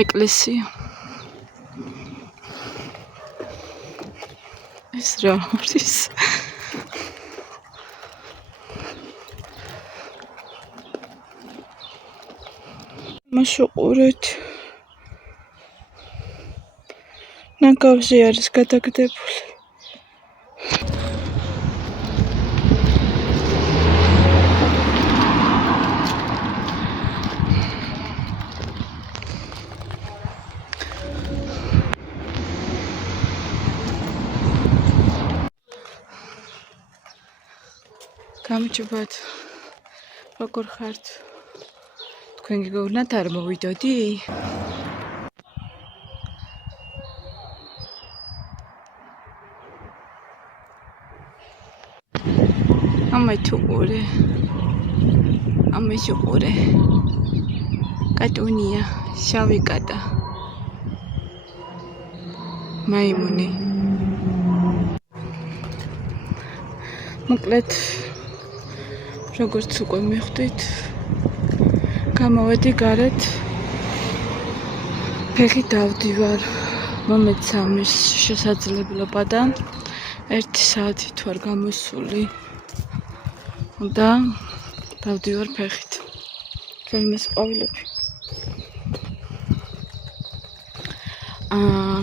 ეკლესია. ეს რა არის? მაშუყურეთ. ნაგავზე არის გადაგდებული. გამიჩუბათ. როგორ ხართ? თქვენ გიგოვნათ არ მოვიდოდი? ამაჩუყურე. კატუნია, შავი კატა. მაიმუნი. მოკლედ როგორც უკვე მიხვდით, გამოვედი გარეთ. ფეხით დავდივარ. მომეცა მის შესაძლებლობა და 1 საათით ვარ გამოსული. და დავდივარ ფეხით. თელმეს ყვავილები.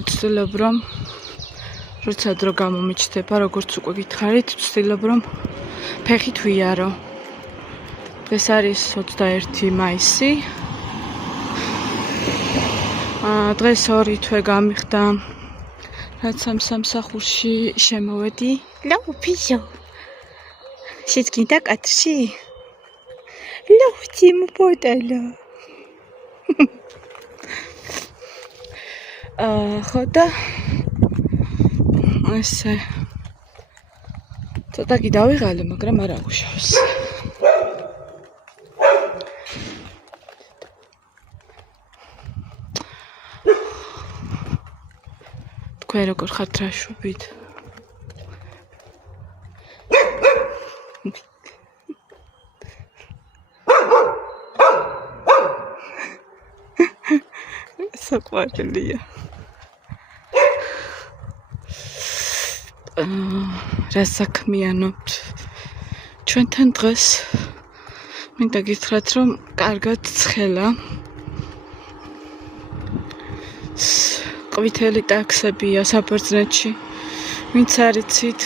ვცდილობ რომ როცა დრო გამომიჩნდება, როგორც უკვე გითხარით, ვცდილობ რომ ფეხით ვიარო. ეს არის 21 მაისი. დღეს 2 თვე გამიხდა, რაც ამ სამსახურში შემოვედი. ლაუ ფიშო. შენ გინდა კადრში? ლაუ თიმ პორტალა. ხოდა ესე ცოტა კი დავიღალე, მაგრამ არ აგუშავს. თქვენ როგორ ხართ რაშვებით? საყვარელია. რა საქმიანობთ? ჩვენთან დღეს მინდა გითხრათ, რომ კარგად ცხელა. ყვითელი ტაქსებია საბერძნეთში. ვინც არ იცით?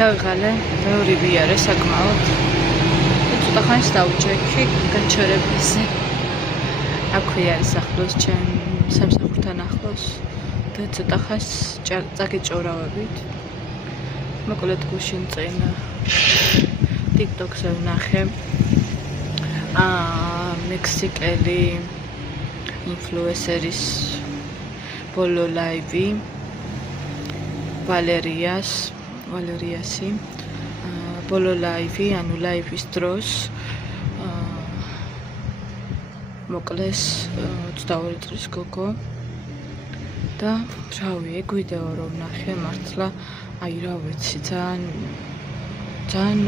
დავიღალე, ბევრი ვიარე საკმაოდ. ცოტა ხანს დავუჩექი გაჩერებაზე. აქვე არის ახლოს ჩემ სამსახურთან ახლოს და ცოტა ხანს წაგეჭორავებით. მოკლედ გუშინ წინ TikTok-ზე ვნახე მექსიკელი ინფლუენსერის ბოლო ლაივი ვალერიასი ბოლო ლაივი, ანუ ლაივის დროს მოკლეს 22 წლის გოგო და რავი, ეგ ვიდეო რომ ნახე მართლა, აი რა ვიცი, ძალიან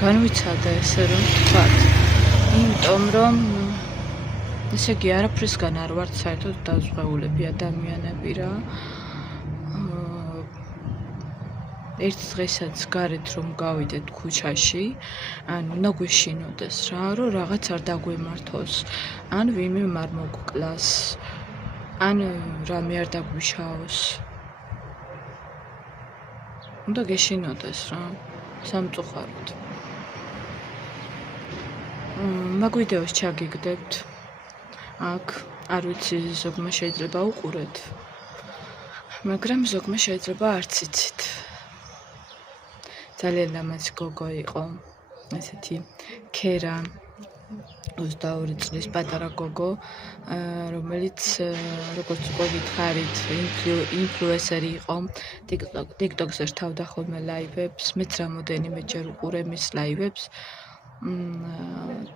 განვიცადა ესე რომ თქვათ, იმიტომ რომ ესე იგი არაფრისგან არ ვართ საერთოდ დაზღვეულები ადამიანები რა. ერთ დღესაც გარეთ რომ გავიდეთ ქუჩაში, ანუ უნდა გვეშინოდეს რა, რომ რაღაც არ დაგვემართოს, ან ვინმე არ მოგკლას, ან რამე არ დაგვიშაოს. უნდა გეშინოდეს რა, სამწუხაროდ. მაგ ვიდეოს ჩაგიგდებთ. აქ არ ვიცი, ზოგმა შეიძლება უყურეთ, მაგრამ ზოგმა შეიძლება არც იცით. ძალიან ლამაზი გოგო იყო. ესეთი ქერა 22 წლის პატარა გოგო, რომელიც როგორც უკვე გითხარით, ინფლუენსერი იყო, TikTok-ზე რთავდა ხოლმე ლაივებს, მეც რამოდენიმეჯერ უყურე მის ლაივებს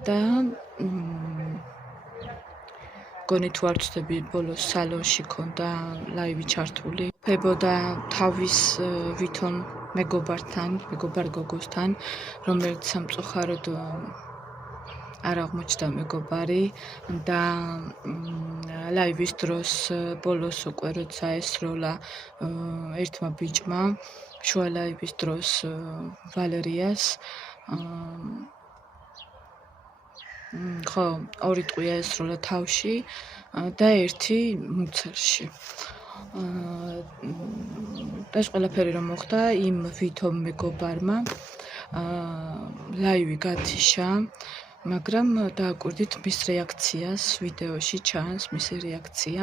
და გონი თუ არ ვცდები, ბოლოს სალონში ქონდა ლაივი ჩართული. ფებოდა თავის ვითომ მეგობარ გოგოსთან, რომელიც სამწუხაროდ არ აღმოჩნდა მეგობარი და ლაივის დროს ბოლოს უკვე როცა ესროლა ერთმა ბიჭმა შუა ლაივის დროს ვალერიას ხო, 2 ტყვია ესროლა თავში და 1 მუცელში. ეს ყველაფერი რომ მოხდა, იმ ვითომ მეგობარმა ლაივი გათიშა, მაგრამ დააკვირდით მის რეაქციას, ვიდეოში ჩანს მისი რეაქცია.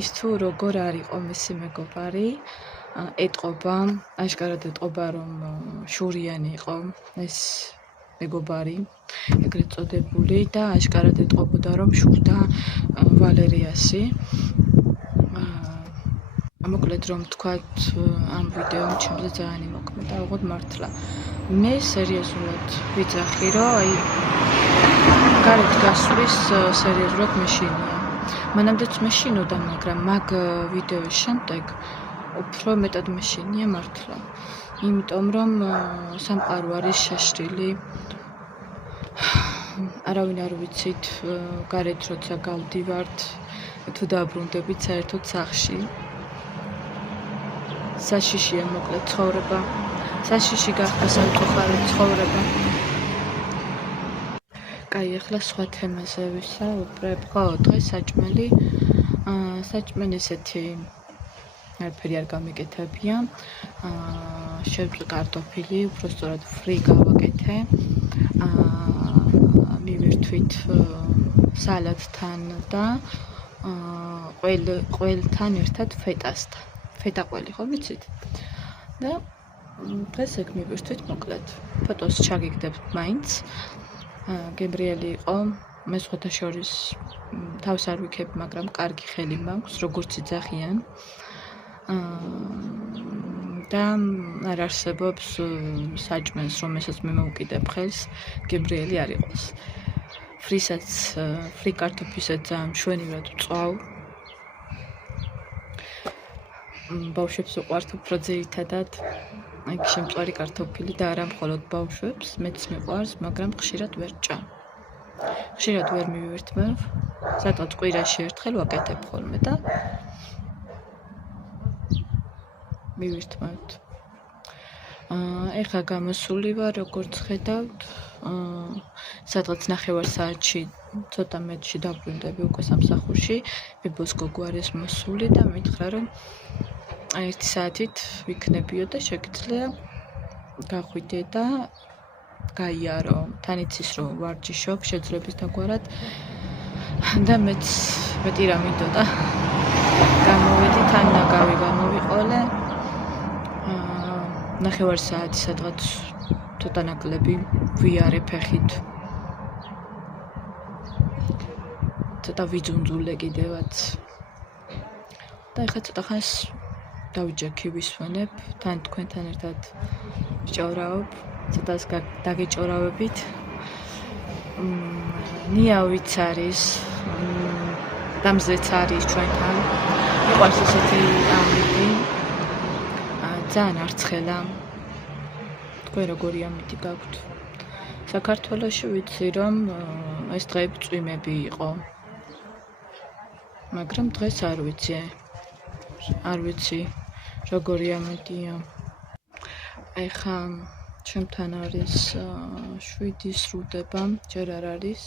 ის თუ როგორ არ იყო მისი მეგობარი, ეტყობა, აშკარად ეტყობა, რომ შურიანი იყო ეს მეგობარი, ეგრეთ წოდებული და აშკარად ეტყობოდა, რომ შურდა ვალერიასი. მოკლედ რომ თქვათ, ამ ვიდეომ ჩემზე ძალიან იმოქმედა, უღოდ მართლა. მე სერიოზულად ვიძახი, რომ აი გარეთ გასვლის სერიოზულად მეშინია. მანამდეც მეშინოდა, მაგრამ მაგ ვიდეოს შემდეგ უფრო მეტად მეშინია მართლა. იმიტომ რომ სამყარო არის შეშლილი. არავინ არ ვიცით, გარეთ როცა გავდივართ, თუ დაბრუნდებით საერთოდ სახლში. საშიშია მოკლედ ცხოვრება. საშიში გახდა სამწუხაროდ ცხოვრება. კაი, ახლა სხვა თემაზე ვისაუბრებ. ხო, დღეს საჭმელი ესეთი არაფერი არ გამიკეთებია. შევწყვი კარტოფილი, უბრალოდ ფრი გავაკეთე. მივირთვით სალატთან და ყველთან ერთად ფეტასთან. ფეტა ყველი ხო ვიცით? და დღეს ეგ მივირთვით მოკლედ. ფოტოს ჩაგიგდებთ მაინც. გემრიელი იყო. მე სხვათა შორის თავს არ ვიქებ, მაგრამ კარგი ხელი მაქვს, როგორც იძახიან. და არ არსებობს საჭმელს, რომელსაც მე მოვკიდებ ხელს, გემრიელი არ იყოს. ფრი კარტოფილსაც ძალიან მშვენივრად ვწვავ. ბავშვებს უყვართ უფრო ძირითადად აი შემწვარი კარტოფილი და არა მხოლოდ ბავშვებს, მეც მიყვარს, მაგრამ ხშირად ვერ ჭამ. ხშირად ვერ მივირთმევ, სადღაც კვირაში ერთხელ ვაკეთებ ხოლმე და მივირთმევთ. ეხლა გამოსული ვარ, როგორც ხედავთ, სადღაც 9 საათში ცოტა მეტში დაბრუნდები უკვე სამსახურში. ბებოს გოგო არის მოსული და მითხრა, რომ 1 საათით ვიქნებიო და შეგიძლია გახვიდე და გაიარო. თან იცის რომ ვარჯიშობ შეძლების დაგვარად და მეც მეტი რა მინდოდა. გამოვედი, თან ნაგავი გამოვიყოლე. 9 საათი სადღაც ცოტა ნაკლები ვიარე ფეხით. ცოტა ვიძუნძულე კიდევაც. და ეხლა ცოტა ხანს დავიჯექი ვისვენებ, თან თქვენთან ერთად ვჭავრავობ, ცოტას დაგეჭორავებით. ნიავიც არის, დამზეც არის ჩვენთან. მიყვარს ესეთი ამბები. ძალიან არცხელა. თქვენ როგორი ამბები გაქვთ? საქართველოში ვიცი, რომ ეს დღეები წვიმები იყო. მაგრამ დღეს არ ვიცი როგორი ამბებია. ეხლა ჩემთან არის 7 სრულდება, ჯერ არ არის.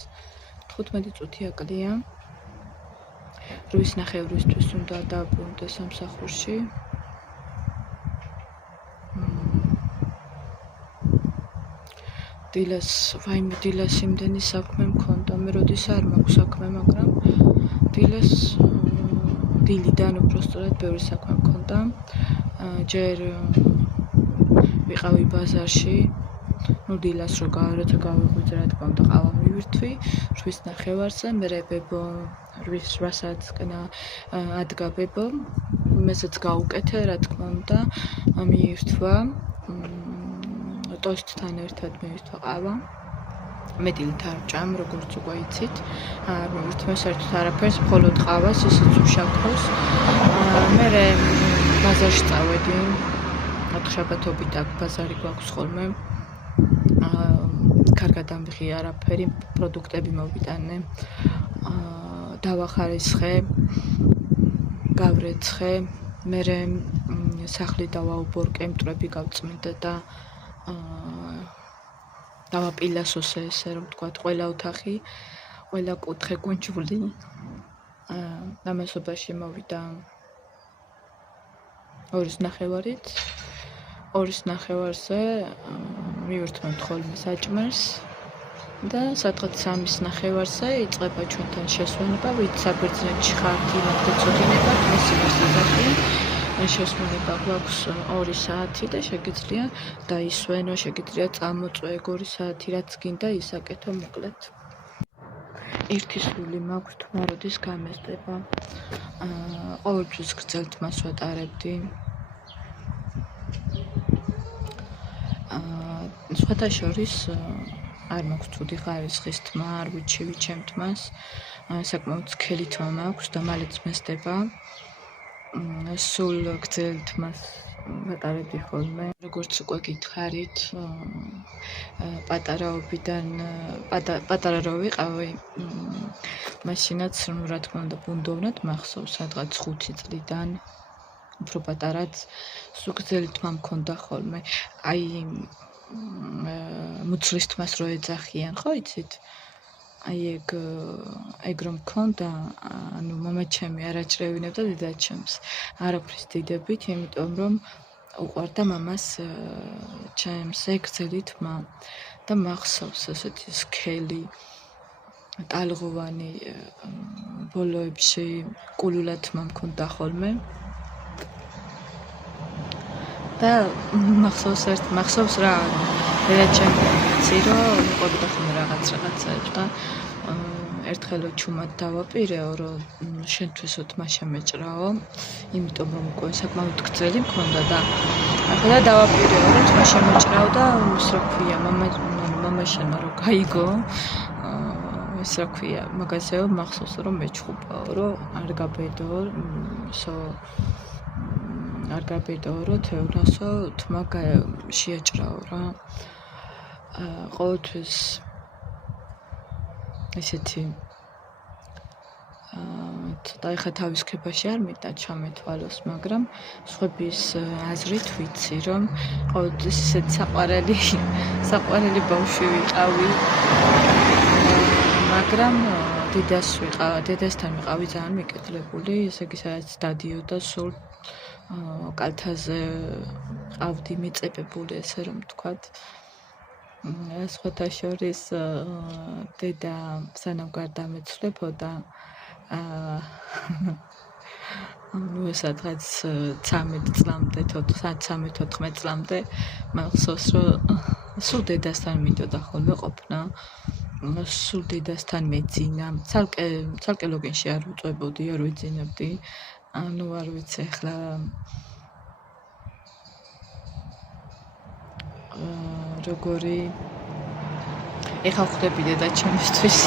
15 წუთი აკლია. 8:30-ისთვის უნდა დაბრუნდე სამსახურში. დილას იმდენი საქმე მქონდა, მე როდის არ მაქვს საქმე, მაგრამ დილიდან უბრალოდ ბევრი საქმე მქონდა. ჯერ ვიყავი ბაზარში, დილას როცა გავიღვიძე, რა თქმა უნდა, ყავა მივირთვი 8:30-ზე, მერე ბებო 8 საათისკენ ადგა ბებო, მესაც გავუკეთე, რა თქმა უნდა, მიირთვა, ტოსტთან ერთად მივირთვა ყავა. მე დილით არ ვჭამ, როგორც უკვე იცით, არ მივირთვე საერთოდ არაფერს, მხოლოდ ყავას, ისიც უშაქროს. მერე ბაზარში წავედი, 4 შაბათობით აქ ბაზარი გვაქვს ხოლმე. კარგად ამიღი არაფერი, პროდუქტები მოვიტანე, დავახარისხე, გავრეცხე, მერე სახლი დავაუბორკე, მტრები გავწმინდა და დავაპილასოსე, ესე რომ ვთქვათ, ყველა ოთახი, ყველა კუთხე გუნჯული. ამასობაში მოვიდა 2:30-ით. 2:30-ზე მივირთმევთ ხოლმე საჭმელს და სადღაც 3:30-ზე იწყება ჩვენთან შესვენება, ვით საბერძნეთში ხართ, იმათაც წოდინებათ, მისი მოსაზრება. შესვენება გვაქვს 2 საათი და შეგიძლია დაისვენო, შეგიძლია წამოწვე 2 საათი, რაც გინდა ისაკეთო მოკლედ. ერთი სული მაქვს, თმა როდის გამესდება. ყოველთვის გრძელ თმას ვატარებდი. სხვათა შორის არ მაქვს ცუდი ხარისხის თმა, არ ვიჩემ თმას, საკმაოდ სქელი თმა მაქვს და მალეც მესდება. სულ გრძელ თმას ვატარებდი ხოლმე. როგორც უკვე გითხარით, პატარა რო ვიყავი, მაშინაც, რა თქმა უნდა, ბუნდოვნად მახსოვს, სადღაც 5 წლიდან, უფრო პატარაც, სულ გრძელი თმა მქონდა ხოლმე. აი მუცლის თმას რო ეძახიან, ხო იცით? აი ეგ რომ მქონდა, ანუ მამაჩემი არ აჭრევინებდა დედაჩემს, არაფრის დიდებით, იმიტომ რომ უყვარდა მამას ჩემს ეგ გრძელი თმა და მახსოვს ესეთი სქელი, ტალღოვანი ბოლოებში კულულა თმა მქონდა ხოლმე. და მახსოვს რა, დედაჩემი იცი რომ ყვებოდა ხოლმე რაღაცებს და ერთხელო ჩუმად დავაპირეო, რომ შენთვისო თმა შემეჭრაო, იმიტომ რომ უკვე საკმაოდ გრძელი მქონდა და ახლა დავაპირეო, რომ თმა შემეჭრაო და ის რა ქვია, მამაშენა რო გაიგო, ის რა ქვია, მაგასეო მახსოვს რომ მეჩხუბაო, რომ არ გაბედო, რომ თევნასო თმა შეაჭრაო რა. ყოველთვის ესეთი ცოტა ეხა თავის ქებაში არ მინდა ჩამეთვალოს, მაგრამ სხვების აზრით ვიცი, რომ ყოველთვის ესეთი საყვარელი ბავშვი ვიყავი, მაგრამ დედასთან ვიყავი ძალიან მიკეთლებული, ესე იგი, სადაც დადიოდა სულ კალთაზე ყავდი მიწებებული, ესე რომ ვთქვათ. სხვათა შორის დედა სანამ გარდამეცვლებოდა, სადღაც 13 წლამდე, 13-14 წლამდე მახსოვს, რომ სულ დედასთან მინდოდა ხოლმე ყოფნა, სულ დედასთან მეძინა, ცალკე ლოგინში არ ვუწვებოდი, არ ვიძინებდი, ანუ არ ვიცი ახლა როგორი ეხლა ხვდები დედაჩემისთვის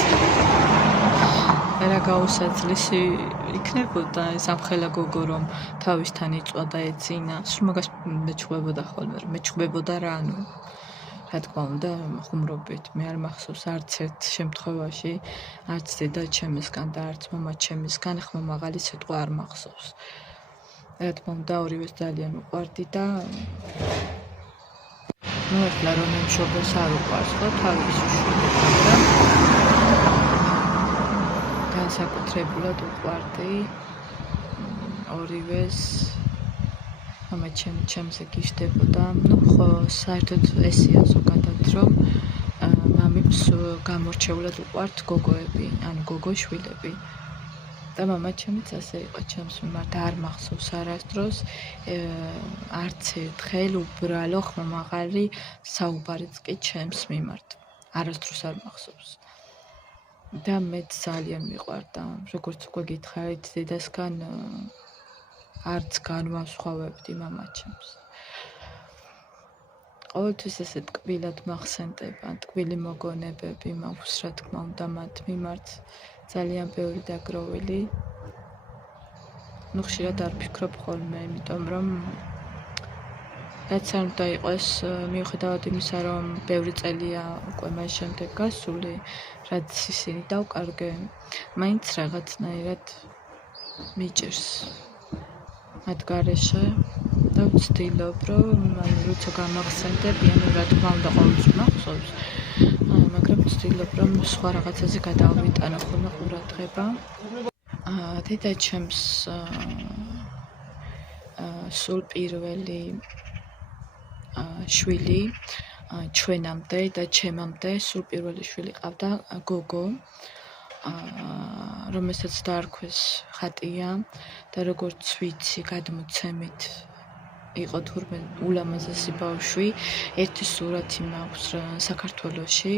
რა გაუსაძლისი იქნებოდა ეს ამხელა გოგო, რომ თავისთან იწვა და ეძინა, სულ მაგას მეჩხუბებოდა ხოლმე, რომ მეჩხუბებოდა რა, ანუ რა თქმა უნდა, ხუმრობით, მე არ მახსოვს არც ერთ შემთხვევაში, არც დედაჩემისგან და არც მამაჩემისგან ხმამაღალი სიტყვა არ მახსოვს. რა თქმა უნდა, ორივეს ძალიან უყვარდი და ახლა რომ მშობელს არ უყვარს, ხო, თავის უშვილს, მაგრამ განსაკუთრებულად უყვარდი ორივეს. ჩემზე გიშდებოდა, ხო, საერთოდ ესეა ზოგადად, რომ მამებს გამორჩეულად უყვართ გოგოები, ანუ გოგოშვილები. და მამაჩემიც ასე იყო ჩემს მიმართ, არ მახსოვს არასდროს არც ერთხელ უბრალო ხმამაღალი საუბარიც კი ჩემს მიმართ. არასდროს არ მახსოვს. და მეც ძალიან მიყვარდა, როგორც უკვე გითხარით, დედასგან არც განვასხვავებდი მამაჩემს. ყოველთვის ესე ტკბილად მახსენდება, ტკბილი მოგონებები მაქვს, რა თქმა უნდა, მათ მიმართ ძალიან ბევრი დაგროვილი. ხშირად არ ვფიქრობ ხოლმე, იმიტომ რომ რაც არ უნდა იყოს, მიუხედავად იმისა, რომ ბევრი წელია უკვე მას შემდეგ გასული, რაც ისინი დავკარგე, მაინც რაღაცნაირად მიჭირს მათ გარეშე და ვცდილობ, რომ როცა გამახსენდები, რა თქმა უნდა ყოველთვის მახსოვს, მაგრამ ვცდილობ, რომ სხვა რაღაცაზე გადავიტანო ხოლმე ყურადღება. დედაჩემს სულ პირველი შვილი ჩვენამდე და ჩემამდე სულ პირველი შვილი ყავდა გოგო, რომელსაც დაარქვეს ხატია და როგორც ვიცი, გადმოცემით იყო თურმე ულამაზესი ბავშვი. ერთი სურათი მაქვს საქართველოში,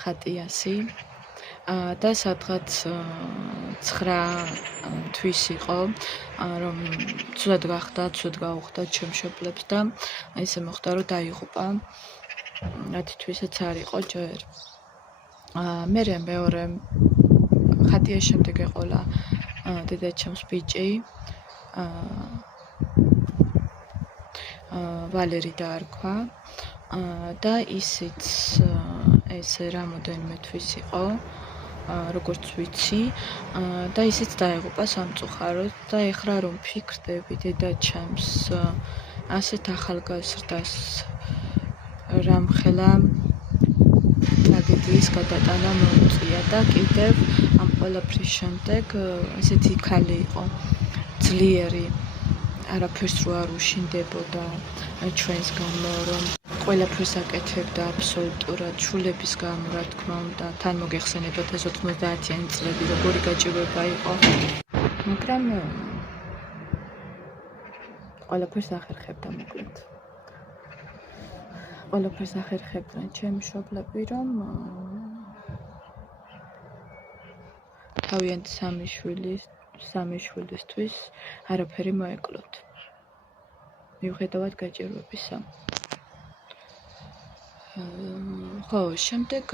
ხატიასი და სადღაც 9 თვის იყო, რომ ცუდად გაუხდა ჩემ მშობლებს და ესე მოხდა, რომ დაიღუპა. 10 თვისაც არ იყო ჯერ. მერე მეორე ხატიას შემდეგ ეყოლა დედაჩემს ბიჭი, ვალერი დაარქვა და ისიც ესე რამოდენიმე თვის იყო, როგორც ვიცი, და ისიც დაიღუპა სამწუხაროდ და ეხლა რომ ვფიქრდები დედაჩემს ასეთ ახალგაზრდას რამხელა ტრაგედიის გადატანა მოუწია და კიდევ ამ ყველაფრის შემდეგ ესეთი იქალი იყო, ძლიერი, არაფერს რო არ უშინდებოდა ჩვენს გამო, რომ ყველაფერს აკეთებდა აბსოლუტურად შვილების გამო, რა თქმა უნდა, თან მოგეხსენებათ ეს 90-იანი წლები, როგორი გაჭირვება იყო, მაგრამ ყველაფერს ახერხებდა მოკლედ. ყველაფერს ახერხებდნენ ჩემი მშობლები, რომ თავიანთი სამი შვილისთვის არაფერი მოეკლოთ, მიუხედავად გაჭირვებისა. ხო, შემდეგ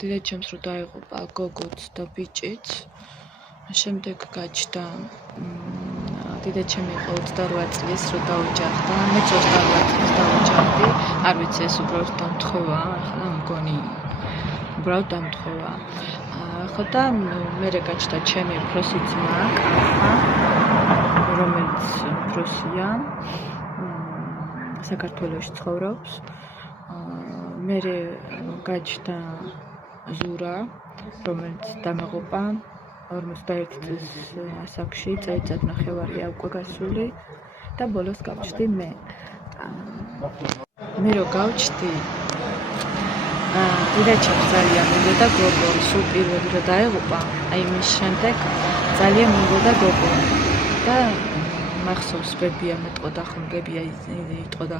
დედაჩემს რო დაიღუპა გოგოც და ბიჭიც, შემდეგ გაჩნდა დედაჩემი იყო 28 წლის რო დაოჯახდა, მეც 28 წლის დაოჯახდი, არ ვიცი ეს უბრალოდ დამთხოვა, ახლა მგონი უბრალოდ დამთხოვა. ხო და მერე გაჩნდა ჩემი უფროსი ძმა, კახა, რომელიც უფროსია, საქართველოში ცხოვრობს. მერე გაჩნდა ზურა, რომელიც დამეღუპა 41 წლის ასაკში, წელიწად ნახევარია უკვე გასული და ბოლოს გავჩდი მე. მე რო გავჩდი, დედაჩემს ძალიან მიგვდა გოგო, სულ პირველი რო დაეღუპა, აი მის შემდეგ ძალიან მიგვდა გოგო და მახსოვს ბებია მეტყოდა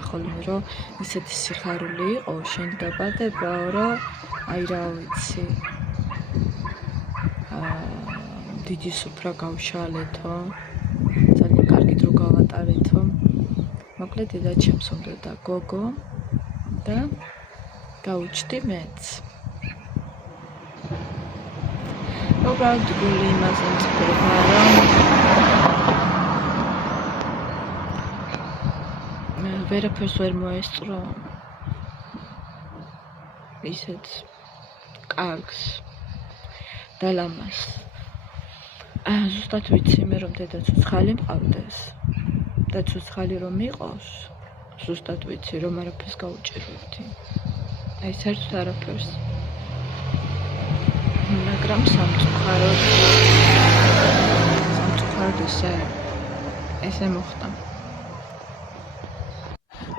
ხოლმე, რომ ისეთი სიხარული იყო, შენ დაბადებაო, რომ აი რა ვიცი, დიდი სუფრა გავშალეთო, ძალიან კარგი დრო გავატარეთო. მოკლედ დედაჩემს უნდა და გოგო და გავუჩდი მეც. უბრალოდ გული იმაზე მწყდება, რომ ვერაფერს ვერ მოესწრო ისეთ კარგს და ლამას. ზუსტად ვიცი მე, რომ დედა ცოცხალი მყავდეს და ცოცხალი რომ იყოს, ზუსტად ვიცი, რომ არაფერს გაუჭირვებდი. აი საერთოდ არაფერს. მაგრამ სამწუხაროდ ესე მოხდა.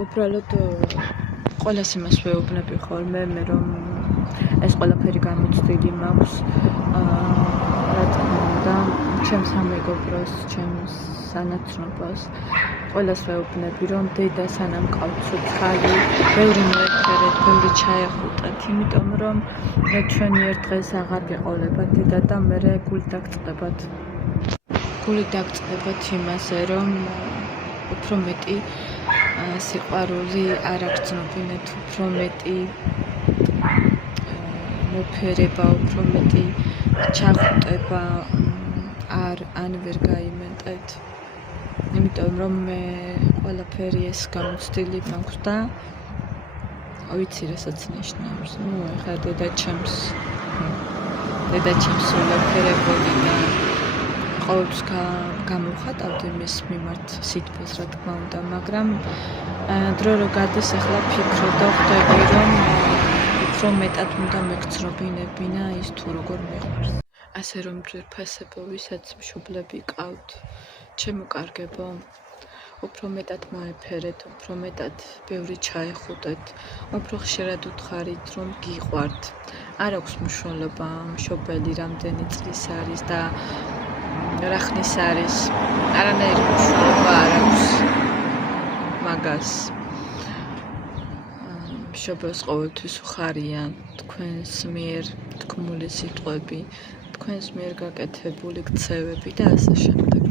უბრალოდ ყველას იმას ვეუბნები ხოლმე, მე რომ ეს ყველაფერი გამოცდილი მაქვს, რა თქმა უნდა, ჩემს სამეგობროს, ჩემს სანაცნობას, ყველას ვეუბნები, რომ დედა სანამ ყავთ ცოცხალი, ბევრი მოეფერეთ, ბევრი ჩაეხუტეთ, იმიტომ რომ ჩვენი ერთ დღეს აღარ გეყოლებათ დედა და მერე გული დაგწყდებათ იმაზე, რომ უფრო მეტი სიყვარული არ აგრძნობინეთ, უფრო მეტი მოფერება, უფრო მეტი ჩახუტება არ ვერ გაიმენტეთ. იმიტომ რომ მე ყველაფერი ეს გამოცდილი მაქვს და ვიცი რასაც ნიშნავს. ეხლა დედა ჩემს ულაფერებული და ყოველთვის გამოვხატავდი მის მიმართ სითბოს, რა თქმა უნდა, მაგრამ დრო რო გადის, ახლა ფიქრობ და ხვდები, რომ უფრო მეტად უნდა მეგრძნობინებინა ის თუ როგორ მიყვარს. ასე რომ ძვირფასებო, ვისაც მშობლები ყავთ, ჩემო კარგებო, უფრო მეტად მოეფერეთ, უფრო მეტად ბევრი ჩაეხუტეთ, უფრო ხშირად უთხარით, რომ გიყვართ. არ აქვს მნიშვნელობა მშობელი რამდენი წლის არის და რა ხნის არის. არანაირი მნიშვნელობა არ აქვს მაგას. მშობელს ყოველთვის უხარია თქვენს მიერ თქმული სიტყვები, თქვენს მიერ გაკეთებული ქცევები და ასე შემდეგ.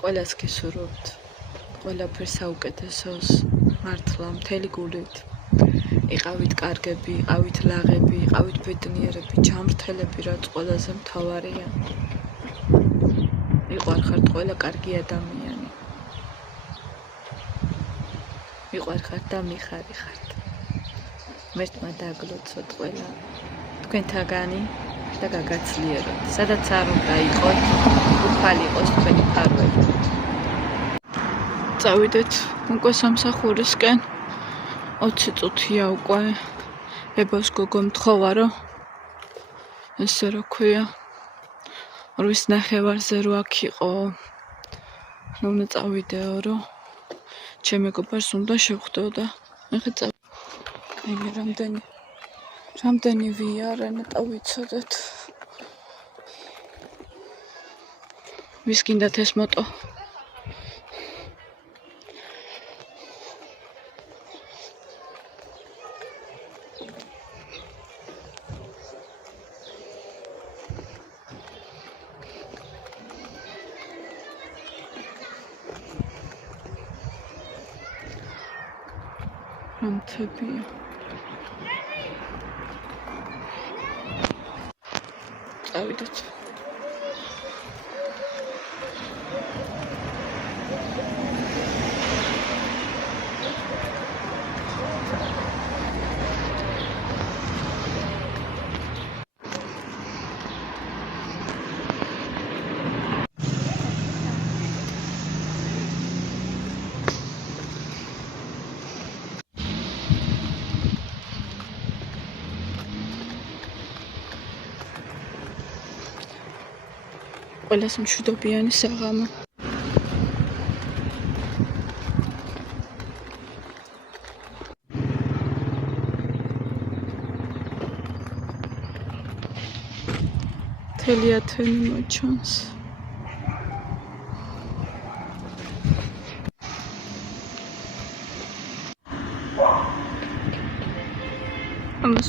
ყველას გისურვებთ, ყველაფერს საუკეთესოს, მართლა მთელი გულით. იყავით კარგები, იყავით ლაღები, იყავით ბედნიერები, ჯანმრთელები, რაც ყველაზე მთავარია. იყარხართ ყველა კარგი ადამიანი. იყარხართ და მიხარიხართ. მერთმა დაგლოცოთ ყველა თქვენთაგანი და გაგაცლიეროთ. სადაც არ უნდა იყოთ, უფალი იყოს თქვენი ფარველი. წავიდეთ უკვე სამსახურისკენ. 20 წუთია უკვე. ებოს გოგო მთხოვა, რომ ესე რა ქვია, 8:30-ზე რო აქ იყო, რომ უნდა წავიდეო, რომ ჩემ მეგობარს უნდა შევხვდო და ეხლა წავიდე. რამდენი ვია რანატა ვიცოდეთ. ვის გინდათ ეს მოტო? რამთებია. წავიდეთ. ყველას მშვიდობიანი საღამო. მთელი ათენი მოჩანს. ამას